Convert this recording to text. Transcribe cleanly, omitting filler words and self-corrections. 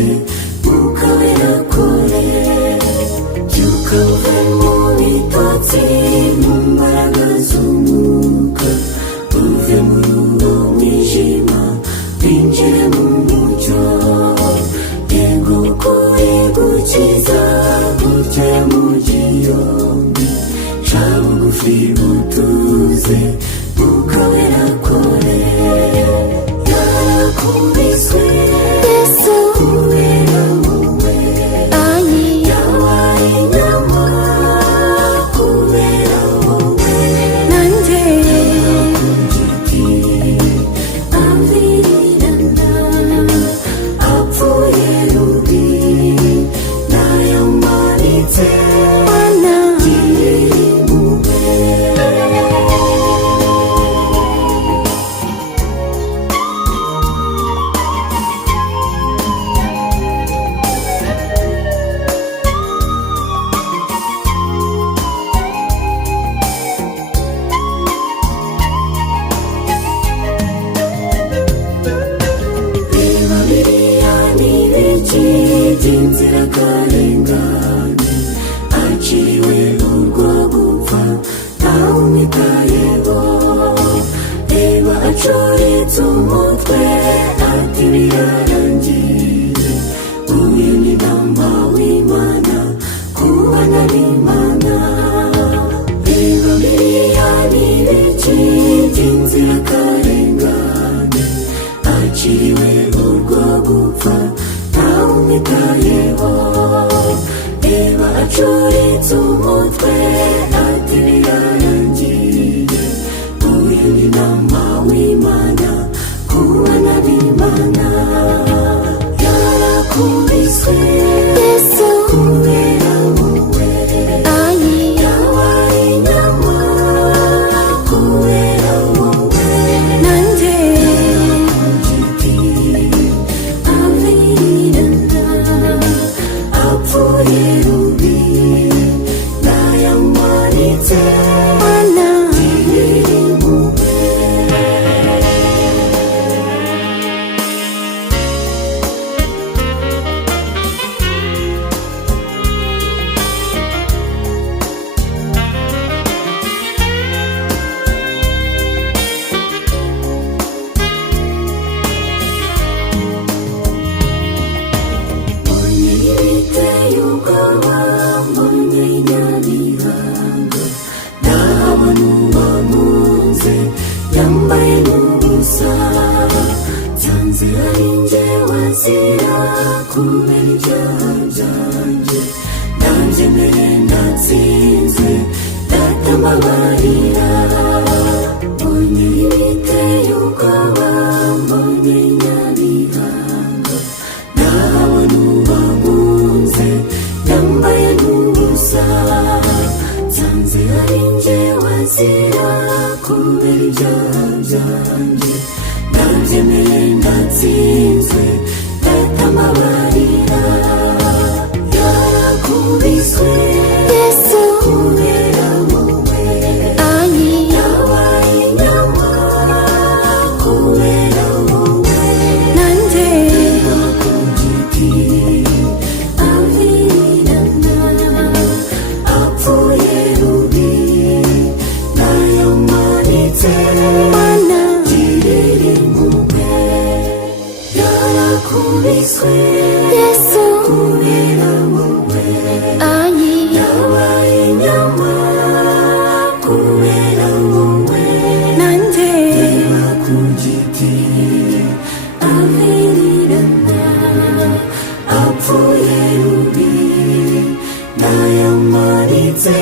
utuze ukabera kure byuka uve mu bitotsi mu mbaraga z'umwuka uve muri uwo mwijima winjire mu mucyo yego kuri gukiza gutya yamugiyombi ca bugufi utuze ukabera kure yarakubiswe Yesu kubera wowe yabaye inyama kubera wowe nanjye ku giti avirirana apfuye rubi nayamanitse inzirakarengane aciriwe urwo gupfa ntawumwitayeho reba acuritse umutwe ati birarangiye uyu ni ntama w'Imana kubana n'Imana reba miliyoni biki by'inzirakarengane aciriwe urwo gupfa ntawumwitayeho reba acuritse umutwe ati birarangiye uyu ni ntama w'Imana kubana n'Imana yarakubiswe Yesu kubera wowe yabaye inyama kubera wowe nanjye ku giti apfuye rubi nayamanitse impuhwe biteye ubwoba mbonye inyabihanga n'abantu bamunze yambaye n'ubusa nsanze ari njye wazira kubera ibyaha byanjye nanjye mbere natsinzwe data mbabarira mbonye biteye ubwoba mbonye inyabihanga n'abantu yambaye n'ubusa nsanze ari njye wazira kubera ibyaha byanjye nanjye mbere natsinzwe data mbabarira yarakubiswe Yesu kubera wowe yabaye inyama kubera wowe nanjye ku giti apfuye rubi nayamanitse girira impuhwe yarakubiswe Yesu kubera wowe yabaye inyama kubera wowe nanjye ku giti avirirana apfuye rubi nayamanitse